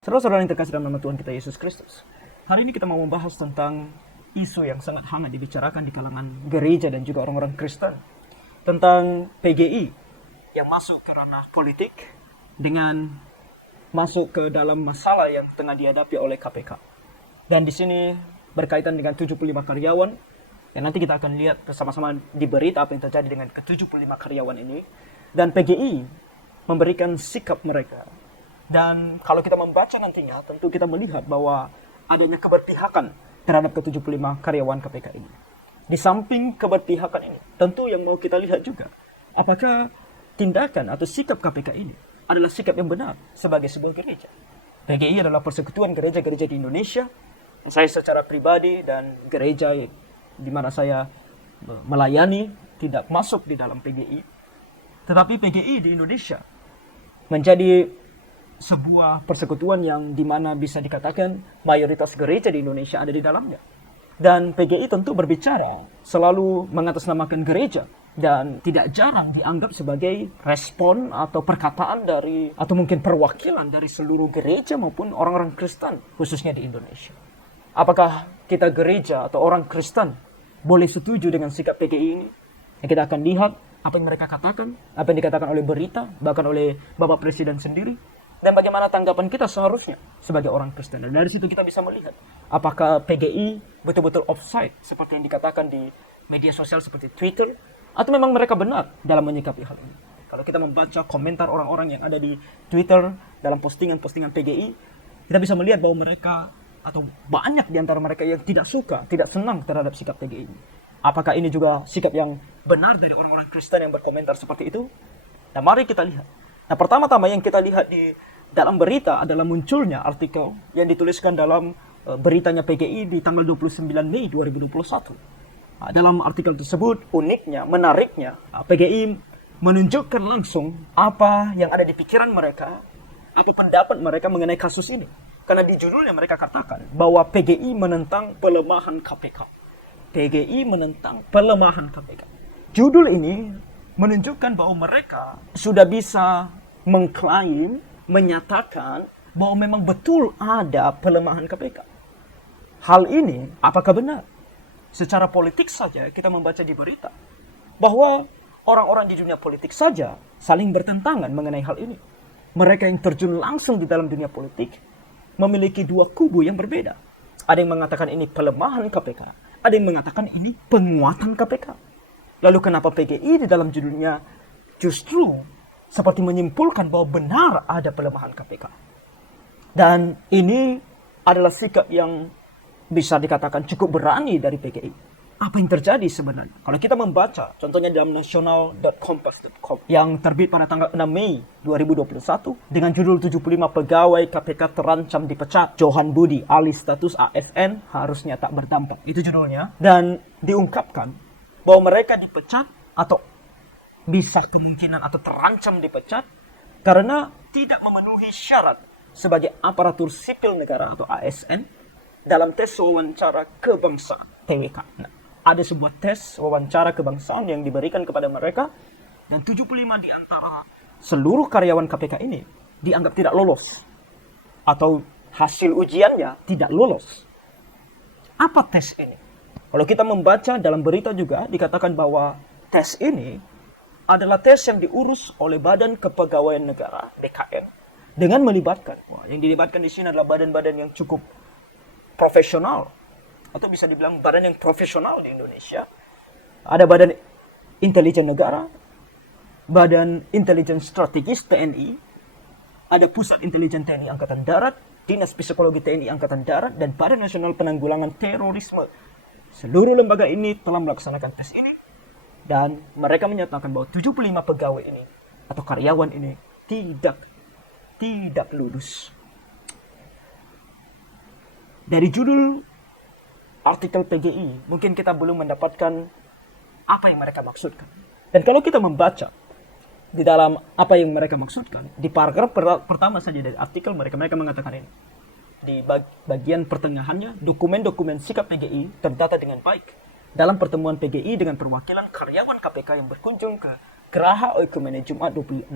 Saudara-saudara yang terkasih dalam nama Tuhan kita Yesus Kristus. Hari ini kita mau membahas tentang isu yang sangat hangat dibicarakan di kalangan gereja dan juga orang-orang Kristen. Tentang PGI yang masuk ke ranah politik dengan masuk ke dalam masalah yang tengah dihadapi oleh KPK. Dan di sini berkaitan dengan 75 karyawan. Dan nanti kita akan lihat bersama-sama di berita apa yang terjadi dengan ke-75 karyawan ini. Dan PGI memberikan sikap mereka. Dan kalau kita membaca nantinya, tentu kita melihat bahwa adanya keberpihakan terhadap ke-75 karyawan KPK ini. Di samping keberpihakan ini, tentu yang mau kita lihat juga, apakah tindakan atau sikap KPK ini adalah sikap yang benar sebagai sebuah gereja. PGI adalah persekutuan gereja-gereja di Indonesia. Saya secara pribadi dan gereja di mana saya melayani tidak masuk di dalam PGI. Tetapi PGI di Indonesia menjadi sebuah persekutuan yang dimana bisa dikatakan mayoritas gereja di Indonesia ada di dalamnya. Dan PGI tentu berbicara selalu mengatasnamakan gereja dan tidak jarang dianggap sebagai respon atau perkataan dari atau mungkin perwakilan dari seluruh gereja maupun orang-orang Kristen khususnya di Indonesia. Apakah kita gereja atau orang Kristen boleh setuju dengan sikap PGI ini? Kita akan lihat apa yang mereka katakan, apa yang dikatakan oleh berita, bahkan oleh Bapak Presiden sendiri. Dan bagaimana tanggapan kita seharusnya sebagai orang Kristen. Dan dari situ kita bisa melihat apakah PGI betul-betul offside seperti yang dikatakan di media sosial seperti Twitter, atau memang mereka benar dalam menyikapi hal ini. Kalau kita membaca komentar orang-orang yang ada di Twitter dalam postingan-postingan PGI, kita bisa melihat bahwa mereka atau banyak di antara mereka yang tidak suka, tidak senang terhadap sikap PGI ini. Apakah ini juga sikap yang benar dari orang-orang Kristen yang berkomentar seperti itu? Nah, mari kita lihat. Nah, pertama-tama yang kita lihat di dalam berita adalah munculnya artikel yang dituliskan dalam beritanya PGI di tanggal 29 Mei 2021. Nah, dalam artikel tersebut, uniknya, menariknya, PGI menunjukkan langsung apa yang ada di pikiran mereka, apa pendapat mereka mengenai kasus ini. Karena di judulnya mereka katakan bahwa PGI menentang pelemahan KPK. PGI menentang pelemahan KPK. Judul ini menunjukkan bahwa mereka sudah bisa mengklaim, menyatakan bahwa memang betul ada pelemahan KPK. Hal ini apakah benar? Secara politik saja kita membaca di berita bahwa orang-orang di dunia politik saja saling bertentangan mengenai hal ini. Mereka yang terjun langsung di dalam dunia politik memiliki dua kubu yang berbeda. Ada yang mengatakan ini pelemahan KPK, ada yang mengatakan ini penguatan KPK. Lalu kenapa PGI di dalam judulnya justru seperti menyimpulkan bahwa benar ada pelemahan KPK. Dan ini adalah sikap yang bisa dikatakan cukup berani dari PGI. Apa yang terjadi sebenarnya? Kalau kita membaca, contohnya dalam national.kompas.com yang terbit pada tanggal 6 Mei 2021 dengan judul 75 pegawai KPK terancam dipecat, Johan Budi alih status ASN harusnya tak berdampak. Itu judulnya. Dan diungkapkan bahwa mereka dipecat atau bisa kemungkinan atau terancam dipecat karena tidak memenuhi syarat sebagai aparatur sipil negara atau ASN dalam tes wawancara kebangsaan TWK. Nah, ada sebuah tes wawancara kebangsaan yang diberikan kepada mereka dan 75 di antara seluruh karyawan KPK ini dianggap tidak lolos atau hasil ujiannya tidak lolos. Apa tes ini? Kalau kita membaca dalam berita juga dikatakan bahwa tes ini adalah tes yang diurus oleh Badan Kepegawaian Negara (BKN) dengan melibatkan, yang dilibatkan di sini adalah badan-badan yang cukup profesional atau bisa dibilang badan yang profesional di Indonesia. Ada Badan Intelijen Negara, Badan Intelijen Strategis TNI, ada Pusat Intelijen TNI Angkatan Darat, Dinas Psikologi TNI Angkatan Darat, dan Badan Nasional Penanggulangan Terorisme. Seluruh lembaga ini telah melaksanakan tes ini. Dan mereka menyatakan bahwa 75 pegawai ini atau karyawan ini tidak lulus. Dari judul artikel PGI, mungkin kita belum mendapatkan apa yang mereka maksudkan. Dan kalau kita membaca di dalam apa yang mereka maksudkan, di paragraf pertama saja dari artikel mereka mengatakan ini. Di bagian pertengahannya, dokumen-dokumen sikap PGI terdata dengan baik dalam pertemuan PGI dengan perwakilan karyawan KPK yang berkunjung ke Geraha Oikumene Jumat 28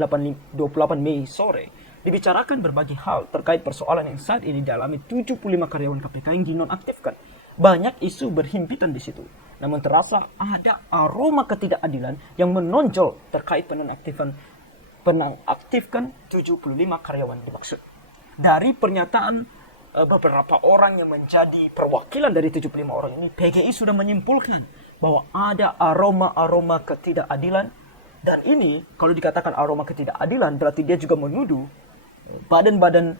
Mei sore dibicarakan berbagai hal terkait persoalan yang saat ini dialami 75 karyawan KPK yang dinonaktifkan. Banyak isu berhimpitan di situ. Namun terasa ada aroma ketidakadilan yang menonjol terkait penonaktifkan 75 karyawan dimaksud. Dari pernyataan beberapa orang yang menjadi perwakilan dari 75 orang ini, PGI sudah menyimpulkan bahwa ada aroma-aroma ketidakadilan. Dan ini kalau dikatakan aroma ketidakadilan berarti dia juga menuduh badan-badan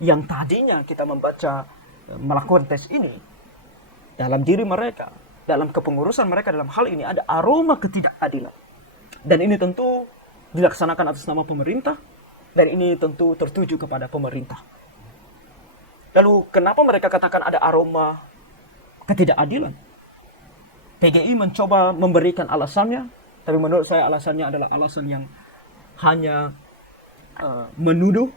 yang tadinya kita membaca melakukan tes ini, dalam diri mereka, dalam kepengurusan mereka dalam hal ini ada aroma ketidakadilan. Dan ini tentu dilaksanakan atas nama pemerintah, dan ini tentu tertuju kepada pemerintah. Lalu kenapa mereka katakan ada aroma ketidakadilan? PGI mencoba memberikan alasannya, tapi menurut saya alasannya adalah alasan yang hanya menuduh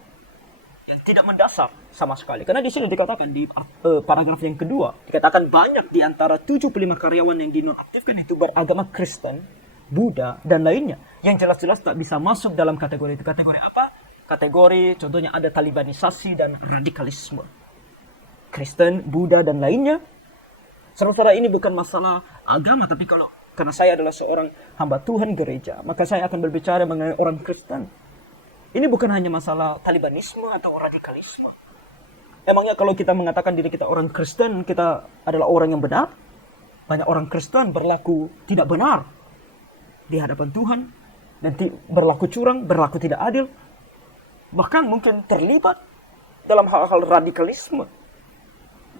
yang tidak mendasar sama sekali. Karena di sini dikatakan di paragraf yang kedua, dikatakan banyak di antara 75 karyawan yang dinonaktifkan itu beragama Kristen, Buddha, dan lainnya. Yang jelas-jelas tak bisa masuk dalam kategori itu. Kategori apa? Kategori contohnya ada talibanisasi dan radikalisme. Kristen, Buddha, dan lainnya. Saudara, ini bukan masalah agama, tapi karena saya adalah seorang hamba Tuhan gereja, maka saya akan berbicara mengenai orang Kristen. Ini bukan hanya masalah talibanisme atau radikalisme. Emangnya kalau kita mengatakan diri kita orang Kristen, kita adalah orang yang benar? Banyak orang Kristen berlaku tidak benar di hadapan Tuhan, dan berlaku curang, berlaku tidak adil, bahkan mungkin terlibat dalam hal-hal radikalisme.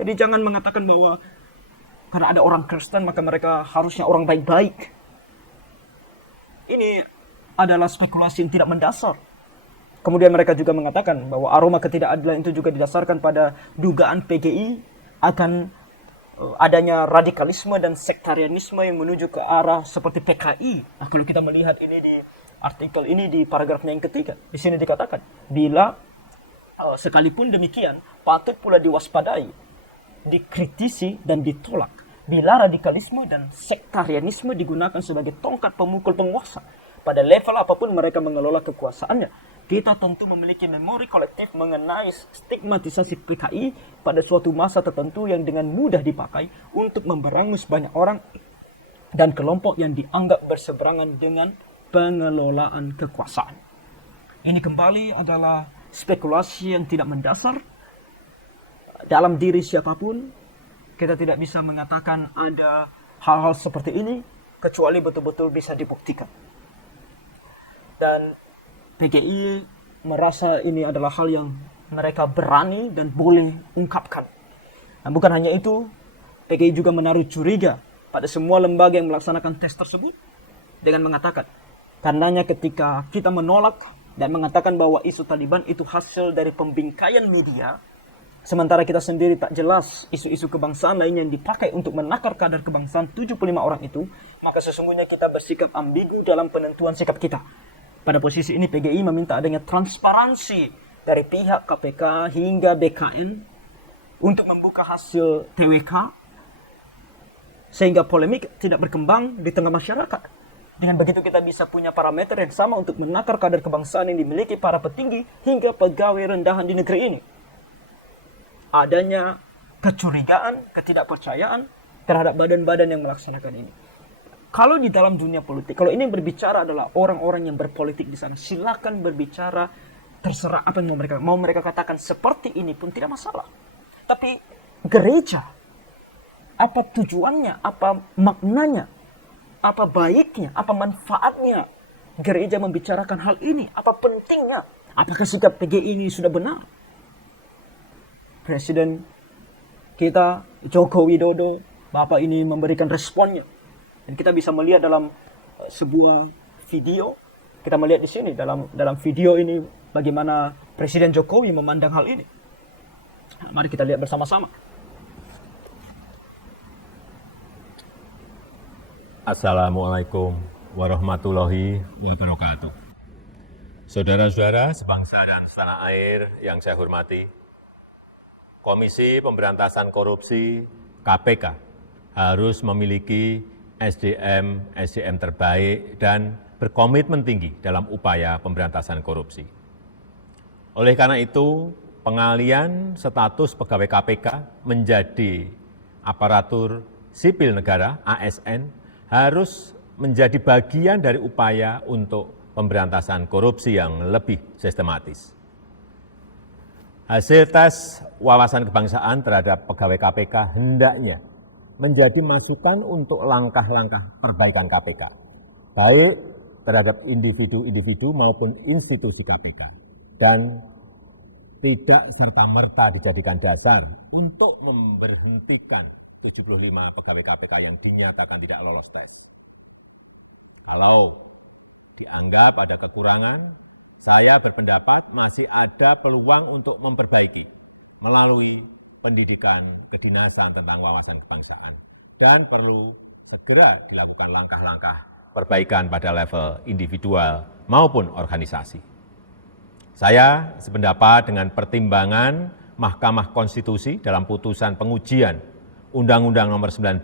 Jadi jangan mengatakan bahwa karena ada orang Kristen maka mereka harusnya orang baik-baik. Ini adalah spekulasi yang tidak mendasar. Kemudian mereka juga mengatakan bahwa aroma ketidakadilan itu juga didasarkan pada dugaan PGI akan adanya radikalisme dan sektarianisme yang menuju ke arah seperti PKI. Nah, kalau kita melihat ini di artikel ini di paragrafnya yang ketiga, di sini dikatakan, bila sekalipun demikian patut pula diwaspadai, dikritisi dan ditolak bila radikalisme dan sektarianisme digunakan sebagai tongkat pemukul penguasa pada level apapun mereka mengelola kekuasaannya. Kita tentu memiliki memori kolektif mengenai stigmatisasi PKI pada suatu masa tertentu yang dengan mudah dipakai untuk memberangus banyak orang dan kelompok yang dianggap berseberangan dengan pengelolaan kekuasaan. Ini kembali adalah spekulasi yang tidak mendasar. Dalam diri siapapun, kita tidak bisa mengatakan ada hal-hal seperti ini kecuali betul-betul bisa dibuktikan. Dan PGI merasa ini adalah hal yang mereka berani dan boleh ungkapkan. Nah, bukan hanya itu, PGI juga menaruh curiga pada semua lembaga yang melaksanakan tes tersebut dengan mengatakan, karenanya ketika kita menolak dan mengatakan bahwa isu Taliban itu hasil dari pembingkaian media, sementara kita sendiri tak jelas isu-isu kebangsaan lainnya yang dipakai untuk menakar kadar kebangsaan 75 orang itu, maka sesungguhnya kita bersikap ambigu dalam penentuan sikap kita. Pada posisi ini PGI meminta adanya transparansi dari pihak KPK hingga BKN untuk membuka hasil TWK sehingga polemik tidak berkembang di tengah masyarakat. Dengan begitu kita bisa punya parameter yang sama untuk menakar kadar kebangsaan yang dimiliki para petinggi hingga pegawai rendahan di negeri ini. Adanya kecurigaan, ketidakpercayaan terhadap badan-badan yang melaksanakan ini. Kalau di dalam dunia politik, kalau ini berbicara adalah orang-orang yang berpolitik di sana, silakan berbicara, terserah apa yang mau mereka katakan seperti ini pun tidak masalah. Tapi gereja, apa tujuannya, apa maknanya, apa baiknya, apa manfaatnya gereja membicarakan hal ini, apa pentingnya, apakah sikap PGI ini sudah benar? Presiden kita Joko Widodo, Bapak ini memberikan responnya. Dan kita bisa melihat dalam sebuah video, kita melihat di sini dalam video ini bagaimana Presiden Jokowi memandang hal ini. Mari kita lihat bersama-sama. Assalamualaikum warahmatullahi wabarakatuh. Saudara-saudara sebangsa dan setanah air yang saya hormati, Komisi Pemberantasan Korupsi KPK harus memiliki SDM terbaik dan berkomitmen tinggi dalam upaya pemberantasan korupsi. Oleh karena itu, pengalian status pegawai KPK menjadi aparatur sipil negara (ASN) harus menjadi bagian dari upaya untuk pemberantasan korupsi yang lebih sistematis. Hasil tes wawasan kebangsaan terhadap pegawai KPK hendaknya menjadi masukan untuk langkah-langkah perbaikan KPK, baik terhadap individu-individu maupun institusi KPK, dan tidak serta-merta dijadikan dasar untuk memberhentikan 75 pegawai KPK yang dinyatakan tidak lolos tes. Kalau dianggap ada kekurangan, saya berpendapat masih ada peluang untuk memperbaiki melalui pendidikan kedinasan tentang wawasan kebangsaan, dan perlu segera dilakukan langkah-langkah perbaikan pada level individual maupun organisasi. Saya sependapat dengan pertimbangan Mahkamah Konstitusi dalam putusan pengujian Undang-Undang Nomor 19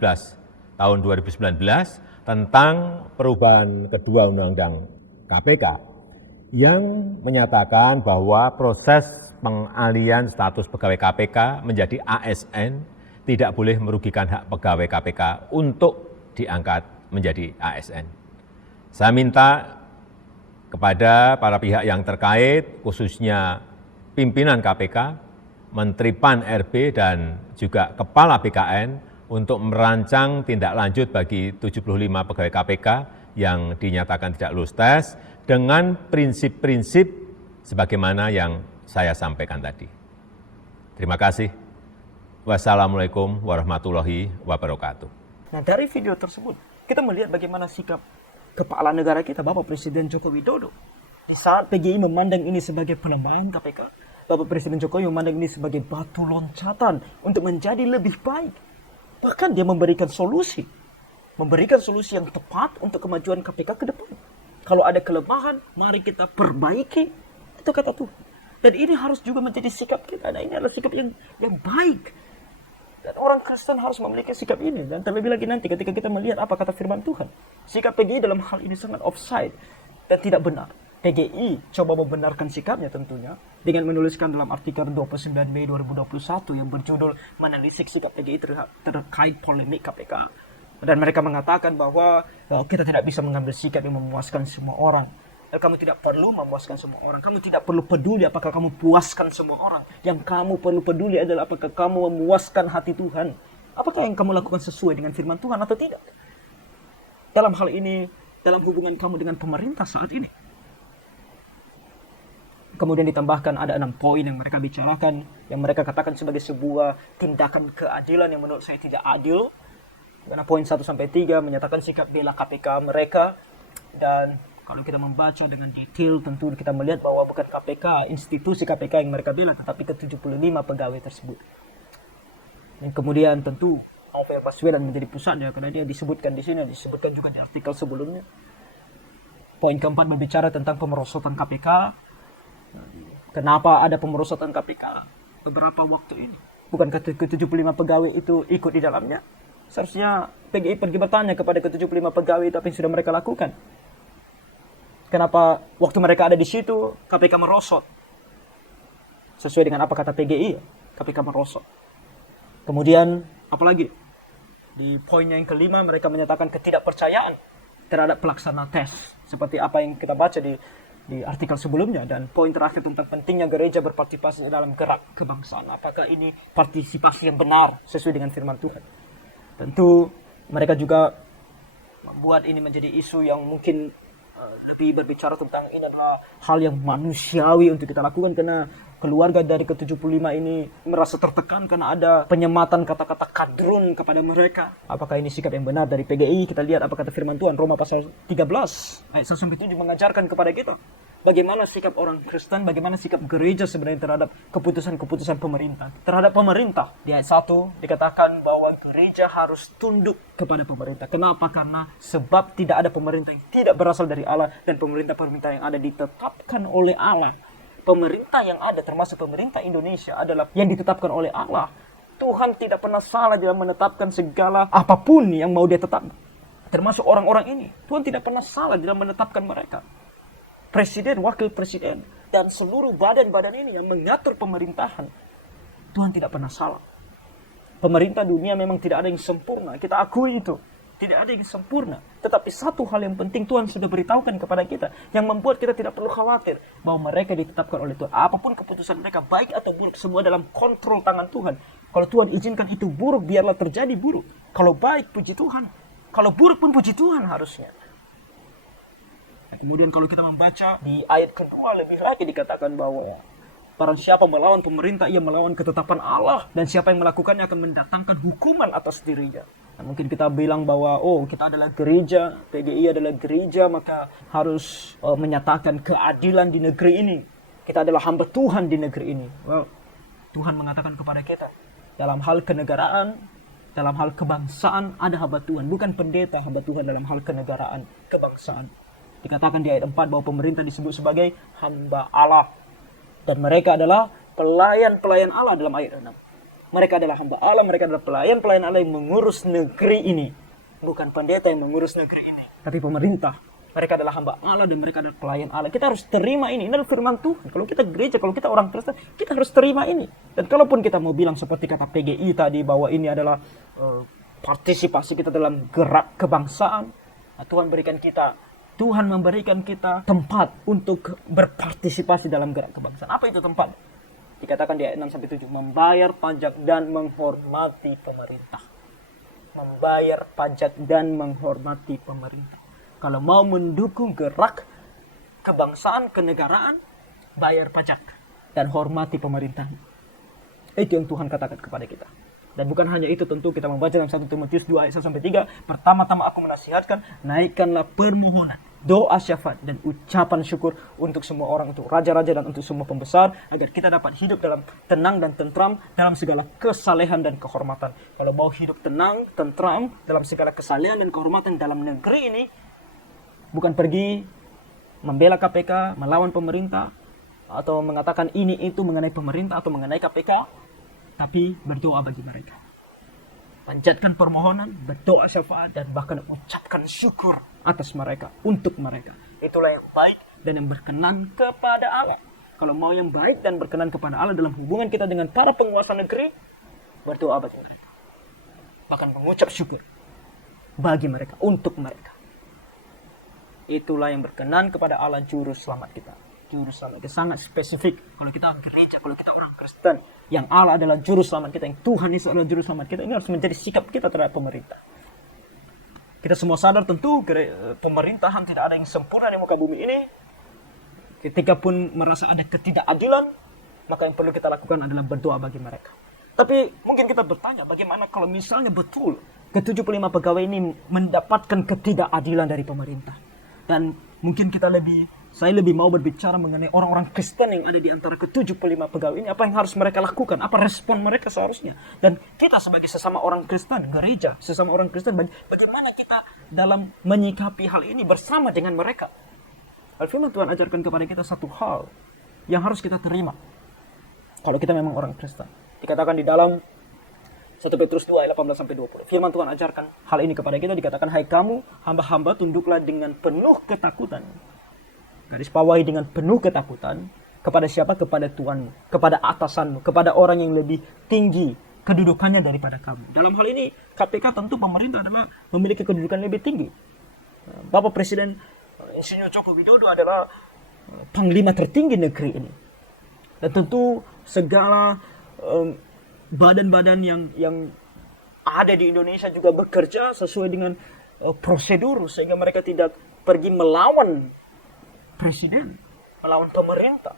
Tahun 2019 tentang perubahan kedua Undang-Undang KPK yang menyatakan bahwa proses pengalian status pegawai KPK menjadi ASN tidak boleh merugikan hak pegawai KPK untuk diangkat menjadi ASN. Saya minta kepada para pihak yang terkait, khususnya pimpinan KPK, Menteri PAN-RB, dan juga Kepala BKN untuk merancang tindak lanjut bagi 75 pegawai KPK yang dinyatakan tidak lulus tes dengan prinsip-prinsip sebagaimana yang saya sampaikan tadi. Terima kasih. Wassalamualaikum warahmatullahi wabarakatuh. Nah, dari video tersebut, kita melihat bagaimana sikap kepala negara kita, Bapak Presiden Joko Widodo. Di saat PGI memandang ini sebagai pelemahan KPK, Bapak Presiden Jokowi memandang ini sebagai batu loncatan untuk menjadi lebih baik. Bahkan dia memberikan solusi yang tepat untuk kemajuan KPK ke depan. Kalau ada kelemahan, mari kita perbaiki. Itu kata Tuhan. Dan ini harus juga menjadi sikap kita. Nah, ini adalah sikap yang baik. Dan orang Kristen harus memiliki sikap ini. Dan terlebih lagi nanti ketika kita melihat apa kata firman Tuhan. Sikap PGI dalam hal ini sangat offside dan tidak benar. PGI coba membenarkan sikapnya tentunya dengan menuliskan dalam artikel 29 Mei 2021 yang berjudul menelisik sikap PGI terkait polemik KPK. Dan mereka mengatakan bahwa kita tidak bisa mengambil sikap yang memuaskan semua orang. Dan kamu tidak perlu memuaskan semua orang. Kamu tidak perlu peduli apakah kamu puaskan semua orang. Yang kamu perlu peduli adalah apakah kamu memuaskan hati Tuhan. Apakah yang kamu lakukan sesuai dengan firman Tuhan atau tidak. Dalam hal ini, dalam hubungan kamu dengan pemerintah saat ini. Kemudian ditambahkan ada 6 poin yang mereka bicarakan, yang mereka katakan sebagai sebuah tindakan keadilan yang menurut saya tidak adil. Karena poin 1-3 menyatakan sikap bela KPK mereka. Dan kalau kita membaca dengan detail, tentu kita melihat bahwa bukan KPK, institusi KPK yang mereka bela, tetapi ke-75 pegawai tersebut. Dan kemudian tentu Novel Baswedan menjadi pusatnya, karena dia disebutkan di sini, disebutkan juga di artikel sebelumnya. Poin keempat berbicara tentang pemerosotan KPK. Kenapa ada pemerosotan KPK beberapa waktu ini? Bukan ke-75 pegawai itu ikut di dalamnya? Seharusnya PGI pergi bertanya kepada ke-75 pegawai itu apa yang sudah mereka lakukan. Kenapa waktu mereka ada di situ, KPK merosot? Sesuai dengan apa kata PGI, KPK merosot. Kemudian, apalagi? Di poin yang kelima, mereka menyatakan ketidakpercayaan terhadap pelaksana tes. Seperti apa yang kita baca di artikel sebelumnya. Dan poin terakhir tentang pentingnya gereja berpartisipasi dalam gerak kebangsaan. Apakah ini partisipasi yang benar sesuai dengan firman Tuhan? Tentu mereka juga membuat ini menjadi isu yang mungkin lebih berbicara tentang ini adalah hal yang manusiawi untuk kita lakukan, karena keluarga dari ke-75 ini merasa tertekan karena ada penyematan kata-kata kadrun kepada mereka. Apakah ini sikap yang benar dari PGI? Kita lihat apa kata firman Tuhan, Roma pasal 13 ayat 1-7 mengajarkan kepada kita bagaimana sikap orang Kristen, bagaimana sikap gereja sebenarnya terhadap keputusan-keputusan pemerintah. Terhadap pemerintah, di ayat 1 dikatakan bahwa gereja harus tunduk kepada pemerintah. Kenapa? Karena sebab tidak ada pemerintah yang tidak berasal dari Allah, dan pemerintah-pemerintah yang ada ditetapkan oleh Allah. Pemerintah yang ada, termasuk pemerintah Indonesia, adalah yang ditetapkan oleh Allah. Tuhan tidak pernah salah dalam menetapkan segala apapun yang mau dia tetap. Termasuk orang-orang ini. Tuhan tidak pernah salah dalam menetapkan mereka. Presiden, wakil presiden, dan seluruh badan-badan ini yang mengatur pemerintahan, Tuhan tidak pernah salah. Pemerintah dunia memang tidak ada yang sempurna, kita akui itu. Tidak ada yang sempurna. Tetapi satu hal yang penting Tuhan sudah beritahukan kepada kita, yang membuat kita tidak perlu khawatir, bahwa mereka ditetapkan oleh Tuhan. Apapun keputusan mereka, baik atau buruk, semua dalam kontrol tangan Tuhan. Kalau Tuhan izinkan itu buruk, biarlah terjadi buruk. Kalau baik, puji Tuhan. Kalau buruk pun puji Tuhan harusnya. Nah, kemudian kalau kita membaca di ayat kedua, lebih lagi dikatakan bahwa barang siapa melawan pemerintah, ia melawan ketetapan Allah. Dan siapa yang melakukannya akan mendatangkan hukuman atas dirinya. Nah, mungkin kita bilang bahwa, oh, kita adalah gereja, PGI adalah gereja, maka harus menyatakan keadilan di negeri ini. Kita adalah hamba Tuhan di negeri ini. Well, Tuhan mengatakan kepada kita, dalam hal kenegaraan, dalam hal kebangsaan, ada hamba Tuhan. Bukan pendeta, hamba Tuhan dalam hal kenegaraan, kebangsaan. Dikatakan di ayat 4 bahwa pemerintah disebut sebagai hamba Allah. Dan mereka adalah pelayan-pelayan Allah dalam ayat 6. Mereka adalah hamba Allah, mereka adalah pelayan-pelayan Allah yang mengurus negeri ini. Bukan pendeta yang mengurus negeri ini, tapi pemerintah. Mereka adalah hamba Allah dan mereka adalah pelayan Allah. Kita harus terima ini. Ini adalah firman Tuhan. Kalau kita gereja, kalau kita orang Kristen, kita harus terima ini. Dan kalaupun kita mau bilang seperti kata PGI tadi, bahwa ini adalah partisipasi kita dalam gerak kebangsaan, nah, Tuhan memberikan kita tempat untuk berpartisipasi dalam gerak kebangsaan. Apa itu tempat? Dikatakan di ayat 6-7, membayar pajak dan menghormati pemerintah. Membayar pajak dan menghormati pemerintah. Kalau mau mendukung gerak kebangsaan, kenegaraan, bayar pajak dan hormati pemerintah. Itu yang Tuhan katakan kepada kita. Dan bukan hanya itu, tentu kita membaca dalam 1 Timotius 2 ayat 1-3. Pertama-tama aku menasihatkan, naikkanlah permohonan, doa syafaat, dan ucapan syukur untuk semua orang, untuk raja-raja dan untuk semua pembesar, agar kita dapat hidup dalam tenang dan tentram dalam segala kesalehan dan kehormatan. Kalau mau hidup tenang, tentram dalam segala kesalehan dan kehormatan dalam negeri ini, bukan pergi membela KPK, melawan pemerintah, atau mengatakan ini itu mengenai pemerintah atau mengenai KPK, tapi berdoa bagi mereka. Panjatkan permohonan, berdoa syafaat, dan bahkan ucapkan syukur atas mereka, untuk mereka. Itulah yang baik dan yang berkenan kepada Allah. Kalau mau yang baik dan berkenan kepada Allah dalam hubungan kita dengan para penguasa negeri, berdoa bagi mereka. Bahkan mengucap syukur bagi mereka, untuk mereka. Itulah yang berkenan kepada Allah, juru selamat kita. Juru selamat kita sangat spesifik. Kalau kita gereja, kalau kita orang Kristen, yang Allah adalah juru selamat kita, yang Tuhan Yesus adalah juru selamat kita, ini harus menjadi sikap kita terhadap pemerintah. Kita semua sadar tentu pemerintahan tidak ada yang sempurna di muka bumi ini. Ketika pun merasa ada ketidakadilan, maka yang perlu kita lakukan adalah berdoa bagi mereka. Tapi mungkin kita bertanya, bagaimana kalau misalnya betul ke-75 pegawai ini mendapatkan ketidakadilan dari pemerintah? Dan mungkin saya lebih mau berbicara mengenai orang-orang Kristen yang ada di antara ke-75 pegawai ini. Apa yang harus mereka lakukan? Apa respon mereka seharusnya? Dan kita sebagai sesama orang Kristen, gereja, sesama orang Kristen, bagaimana kita dalam menyikapi hal ini bersama dengan mereka? Al-Firman Tuhan ajarkan kepada kita satu hal yang harus kita terima. Kalau kita memang orang Kristen. Dikatakan di dalam 1 Petrus 2 ayat 18-20. Firman Tuhan ajarkan hal ini kepada kita. Dikatakan, hai kamu, hamba-hamba, tunduklah dengan penuh ketakutan. Garis bawahi dengan penuh ketakutan. Kepada siapa? Kepada Tuhan, kepada atasanmu, kepada orang yang lebih tinggi kedudukannya daripada kamu. Dalam hal ini, KPK tentu pemerintah adalah memiliki kedudukan lebih tinggi. Bapak Presiden Insinyur Joko Widodo adalah panglima tertinggi negeri ini. Dan tentu segala badan-badan yang ada di Indonesia juga bekerja sesuai dengan prosedur, sehingga mereka tidak pergi melawan presiden, melawan pemerintah.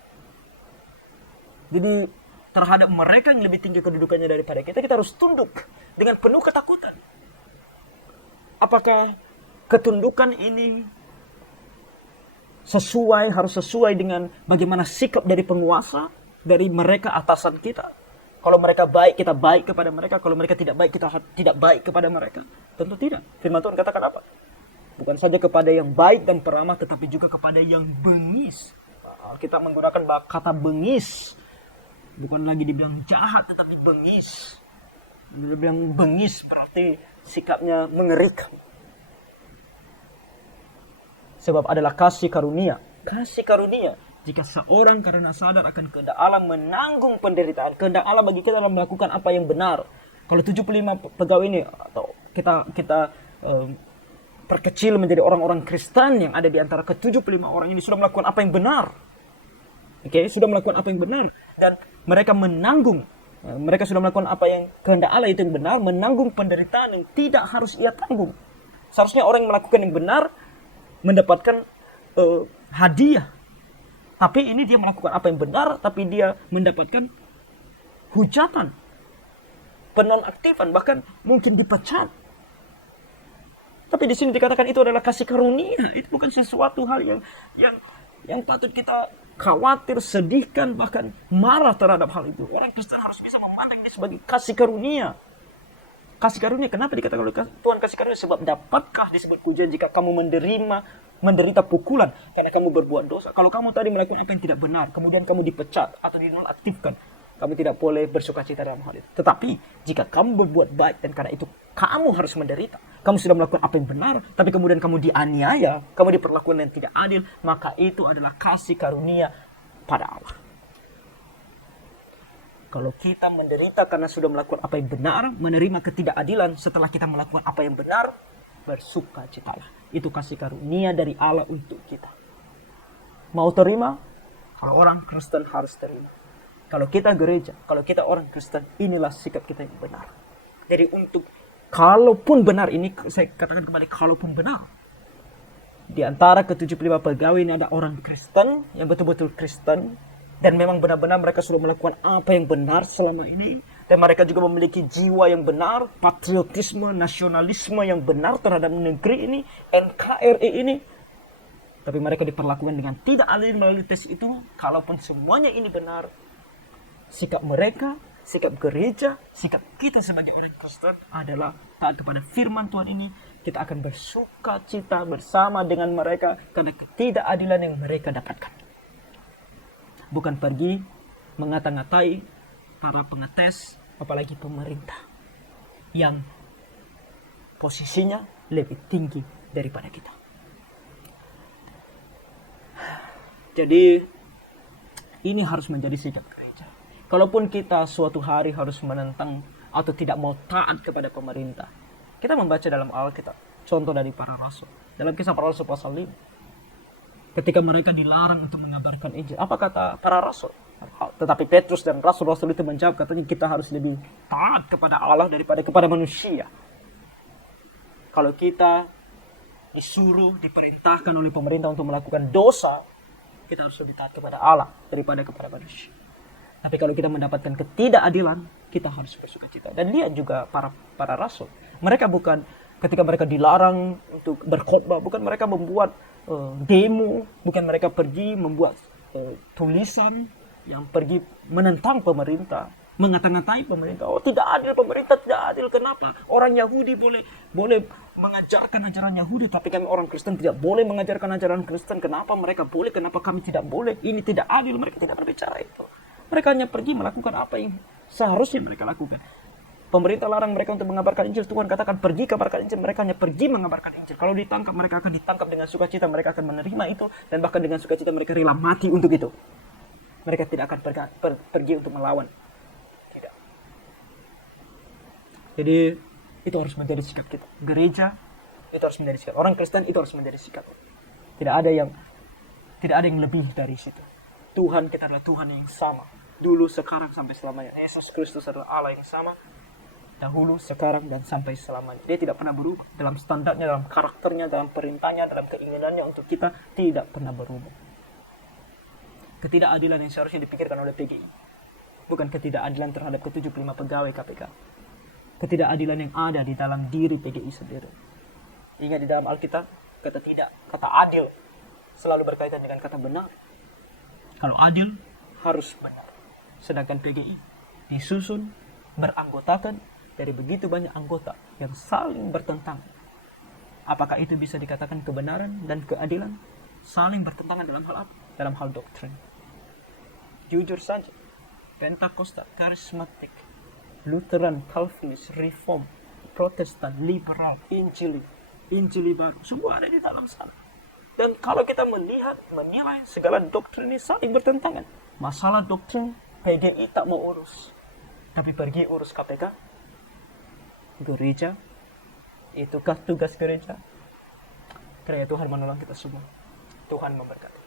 Jadi terhadap mereka yang lebih tinggi kedudukannya daripada kita harus tunduk dengan penuh ketakutan. Apakah ketundukan ini harus sesuai dengan bagaimana sikap dari penguasa, dari mereka atasan kita? Kalau mereka baik, kita baik kepada mereka. Kalau mereka tidak baik, kita tidak baik kepada mereka. Tentu tidak. Firman Tuhan katakan apa? Bukan saja kepada yang baik dan peramah, tetapi juga kepada yang bengis. Kita menggunakan kata bengis. Bukan lagi dibilang jahat, tetapi bengis. Dibilang bengis berarti sikapnya mengerikan. Sebab adalah kasih karunia. Kasih karunia. Jika seorang karena sadar akan kehendak Allah menanggung penderitaan, kehendak Allah bagi kita dalam melakukan apa yang benar. Kalau 75 pegawai ini atau kita perkecil menjadi orang-orang Kristen yang ada di antara ke-75 orang ini sudah melakukan apa yang benar. Oke, sudah melakukan apa yang benar dan mereka menanggung. Mereka sudah melakukan apa yang kehendak Allah itu yang benar, menanggung penderitaan yang tidak harus ia tanggung. Seharusnya orang yang melakukan yang benar mendapatkan hadiah. Tapi ini dia melakukan apa yang benar, tapi dia mendapatkan hujatan, penonaktifan, bahkan mungkin dipecat. Tapi di sini dikatakan itu adalah kasih karunia. Itu bukan sesuatu hal yang patut kita khawatir, sedihkan, bahkan marah terhadap hal itu. Orang Kristen harus bisa memandang ini sebagai kasih karunia. Kasih karunia, kenapa dikatakan oleh Tuhan kasih karunia? Sebab dapatkah disebut pujian jika kamu menderita pukulan karena kamu berbuat dosa. Kalau kamu tadi melakukan apa yang tidak benar, kemudian kamu dipecat atau dinonaktifkan, kamu tidak boleh bersukacita dalam hal itu. Tetapi jika kamu berbuat baik dan karena itu kamu harus menderita, kamu sudah melakukan apa yang benar, tapi kemudian kamu dianiaya, kamu diperlakukan yang tidak adil, maka itu adalah kasih karunia pada Allah. Kalau kita menderita karena sudah melakukan apa yang benar, menerima ketidakadilan setelah kita melakukan apa yang benar, bersukacitalah. Itu kasih karunia dari Allah untuk kita. Mau terima? Kalau orang Kristen harus terima. Kalau kita gereja, kalau kita orang Kristen, inilah sikap kita yang benar. Jadi untuk kalaupun benar, ini saya katakan kembali, kalaupun benar, di antara ke-75 pegawai ini ada orang Kristen yang betul-betul Kristen, dan memang benar-benar mereka sudah melakukan apa yang benar selama ini, dan mereka juga memiliki jiwa yang benar, patriotisme, nasionalisme yang benar terhadap negeri ini, NKRI ini. Tapi mereka diperlakukan dengan tidak adil melalui tes itu. Kalaupun semuanya ini benar, sikap mereka, sikap gereja, sikap kita sebagai orang Kristen adalah taat kepada firman Tuhan ini. Kita akan bersuka cita bersama dengan mereka karena ketidakadilan yang mereka dapatkan. Bukan pergi mengata-ngatai para pengetes, apalagi pemerintah yang posisinya lebih tinggi daripada kita. Jadi ini harus menjadi sikap gereja. Kalaupun kita suatu hari harus menentang atau tidak mau taat kepada pemerintah, kita membaca dalam Alkitab contoh dari para rasul. Dalam Kisah Para Rasul pasal 5, ketika mereka dilarang untuk mengabarkan Injil, apa kata para rasul? Tetapi Petrus dan rasul-rasul itu menjawab, katanya kita harus lebih taat kepada Allah daripada kepada manusia. Kalau kita disuruh, diperintahkan oleh pemerintah untuk melakukan dosa, kita harus lebih taat kepada Allah daripada kepada manusia. Tapi kalau kita mendapatkan ketidakadilan, kita harus bersukacita. Dan lihat juga para rasul. Mereka bukan, ketika mereka dilarang untuk berkhotbah, bukan mereka membuat demo, bukan mereka pergi membuat tulisan yang pergi menentang pemerintah, mengata-ngatai pemerintah. Oh, tidak adil, pemerintah tidak adil. Kenapa? Orang Yahudi boleh mengajarkan ajaran Yahudi, tapi kami orang Kristen tidak boleh mengajarkan ajaran Kristen. Kenapa mereka boleh? Kenapa kami tidak boleh? Ini tidak adil. Mereka tidak berbicara itu. Mereka hanya pergi melakukan apa yang seharusnya mereka lakukan. Pemerintah larang mereka untuk mengabarkan Injil. Tuhan katakan pergi kabarkan Injil. Mereka hanya pergi mengabarkan Injil. Kalau ditangkap, mereka akan ditangkap dengan sukacita. Mereka akan menerima itu. Dan bahkan dengan sukacita mereka rela mati untuk itu. Mereka tidak akan pergi untuk melawan. Tidak. Jadi itu harus menjadi sikap kita. Gereja itu harus menjadi sikap. Orang Kristen itu harus menjadi sikap. Tidak ada yang lebih dari situ. Tuhan kita adalah Tuhan yang sama. Dulu, sekarang, sampai selamanya. Yesus Kristus adalah Allah yang sama. Dahulu, sekarang, dan sampai selamanya. Dia tidak pernah berubah. Dalam standarnya, dalam karakternya, dalam perintahnya, dalam keinginannya untuk kita, tidak pernah berubah. Ketidakadilan yang seharusnya dipikirkan oleh PGI. Bukan ketidakadilan terhadap ke-75 pegawai KPK. Ketidakadilan yang ada di dalam diri PGI sendiri. Ingat di dalam Alkitab, kata tidak, kata adil selalu berkaitan dengan kata benar. Kalau adil, harus benar. Sedangkan PGI disusun, beranggotakan dari begitu banyak anggota yang saling bertentangan. Apakah itu bisa dikatakan kebenaran dan keadilan? Saling bertentangan dalam hal apa? Dalam hal doktrin. Jujur saja, Pentakosta, Karismatik, Lutheran, Calvinis, Reform, Protestan, Liberal, Injili baru, semua ada di dalam sana. Dan kalau kita menilai segala doktrin ini saling bertentangan. Masalah doktrin PGI tak mau urus. Tapi pergi urus KPK, gereja, itukah tugas gereja? Kiranya Tuhan menolong kita semua. Tuhan memberkati.